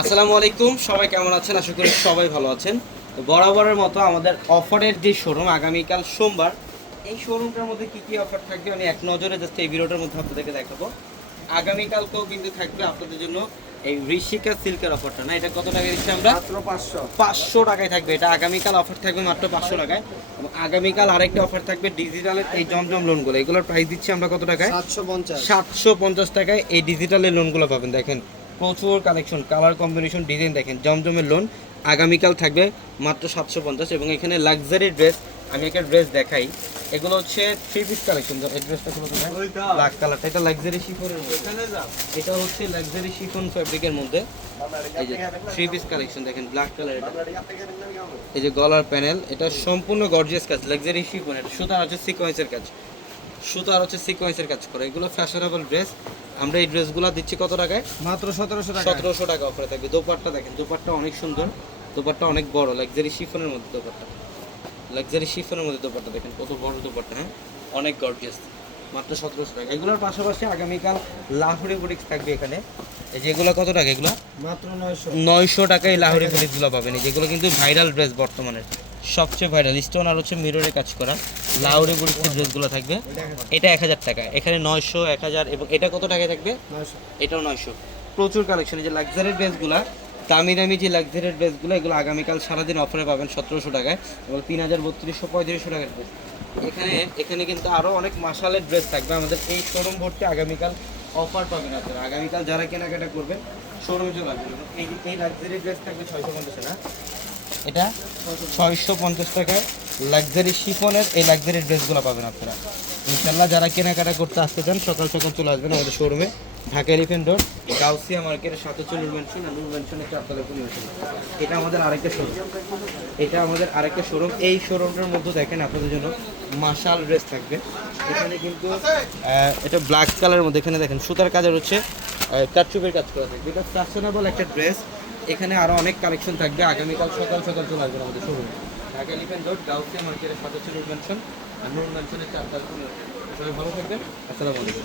আসসালামু আলাইকুম সবাই কেমন আছেন? আশা করি সবাই ভালো আছেন। তো বরাবরের মতো আমাদের অফারের যে শোরুম আগামীকাল সোমবার এই শোরুমটার মধ্যে কি কি অফার থাকবে আমি এক নজরে জাস্ট এই ভিডিওটার মধ্যে আপনাদেরকে দেখাবো। আগামীকালকেও কিন্তু থাকবে আপনাদের জন্য এই ঋষিকা সিল্কের অফারটা না? এটা কত টাকা দিচ্ছি আমরা? মাত্র পাঁচশো। পাঁচশো টাকায় থাকবে। এটা আগামীকাল অফার থাকবে মাত্র পাঁচশো টাকায়। এবং আগামীকাল আরেকটা অফার থাকবে ডিজিটালের এই জমজম লোনগুলো এগুলোর প্রাইস দিচ্ছি আমরা কত টাকায়? সাতশো পঞ্চাশ। সাতশো পঞ্চাশ টাকায় এই ডিজিটালের লোনগুলো পাবেন। দেখেন প্রচুর কালেকশন কালার কম্বিনেশন ডিজাইন দেখেন জমজমের লোন আগামীকাল থাকবে মাত্র সাতশো পঞ্চাশ এবং এখানে লাক্সারি ড্রেস আমি একটা ড্রেস দেখাই। এগুলো হচ্ছে থ্রি পিস কালেকশন এই ড্রেসটা কোনো ব্ল্যাক কালারটা এটা লাক্সারি শিফনের এটা হচ্ছে লাক্সারি শিফন ফ্যাব্রিকের মধ্যে। এই যে থ্রি পিস কালেকশন দেখেন ব্ল্যাক কালার এটা। এই যে গলার প্যানেল এটা সম্পূর্ণ গর্জিয়াস কাজ লাক্সারি শিফন এটা সুতার হচ্ছে সিকোয়েন্সের কাজ। সুতার হচ্ছে সিকোয়েন্সের কাজ করে। এগুলো ফ্যাশনেবল ড্রেস আমরা এই ড্রেসগুলো দিচ্ছি কত টাকায়? মাত্র সতেরোশো টাকা সতেরোশো টাকা অফারে থাকবে। দোপাট্টা দেখেন দোপাট্টা অনেক সুন্দর। দোপাট্টা অনেক বড় লাক্সারি শিফনের মধ্যে দোপাট্টা। লাক্সারি শিফনের মধ্যে দোপাট্টা দেখেন কত বড় দোপাট্টা হ্যাঁ? অনেক গর্জিয়াস মাত্র সতেরোশো টাকা। এগুলোর পাশাপাশি আগামীকাল লাহোরি বুটিক্স থাকবে এখানে। এই যে এগুলো কত টাকা এগুলো? মাত্র নয়শো। নয়শো টাকায় লাহোরি বুটিক্সগুলো পাবেন। এই যেগুলো কিন্তু ভাইরাল ড্রেস বর্তমানে। সবচেয়ে ভাইরাল স্টোন আর হচ্ছে মিররে কাজ করা লাহোরি বুটিক্সের ড্রেসগুলো থাকবে। এটা এক হাজার টাকা এখানে নয়শো এক হাজার এবং এটা কত টাকায় থাকবে? এটাও নয়শো। প্রচুর কালেকশন এই যে লাক্সারি ড্রেসগুলো দামি দামি যে লাক্সারি ড্রেসগুলো এগুলো আগামীকাল সারাদিন অফারে পাবেন সতেরোশো টাকায় এবং তিন হাজার বত্রিশশো পঁয়ত্রিশশো টাকার ড্রেস এখানে এখানে কিন্তু আরও অনেক মাসালের ড্রেস থাকবে। আমাদের এই শোরুম ভর্তি আগামীকাল অফার পাবেন আপনারা। আগামীকাল যারা কেনাকাটা করবেন শোরুমে চলে আসবেন। এই এই লাক্সারি ড্রেস থাকবে ছয়শো পঞ্চাশে না এটা ছয়শো পঞ্চাশ টাকায় লাক্সারি শিফনের এই লাক্সারি ড্রেসগুলো পাবেন আপনারা। ইনশাল্লাহ যারা কেনাকাটা করতে আসতে চান, সকাল সকাল চলে আসবেন আমাদের শোরুমে ঢাকা এলিফেন্ট রোড গাউসিয়া মার্কেটের সাথে হচ্ছে নূর ম্যানশন আর নূর ম্যানশনের চারতলা পরিবেশন এটা আমাদের আরেকটা শোরুম এটা আমাদের আরেকটা শোরুম এই শোরুমটার মধ্যে দেখেন আপনাদের জন্য মাশাল ড্রেস থাকবে। এখানে কিন্তু এটা ব্ল্যাক কালারের মধ্যে। এখানে দেখেন, সুতার কাজের হচ্ছে কাটচুপের কাজ করা থাকবে। এটা ফ্যাশনেবল একটা ড্রেস এখানে আরও অনেক কালেকশন থাকবে। আগামীকাল সকাল সকাল চলে আসবেন আমাদের শোরুমে ঢাকা লিফেন রোড গাউসিয়া মার্কেটের সদস্য রোড ম্যানশন আর নূর ম্যানশনের চারতলা সবাই ভালো থাকবেন। আসসালামু আলাইকুম।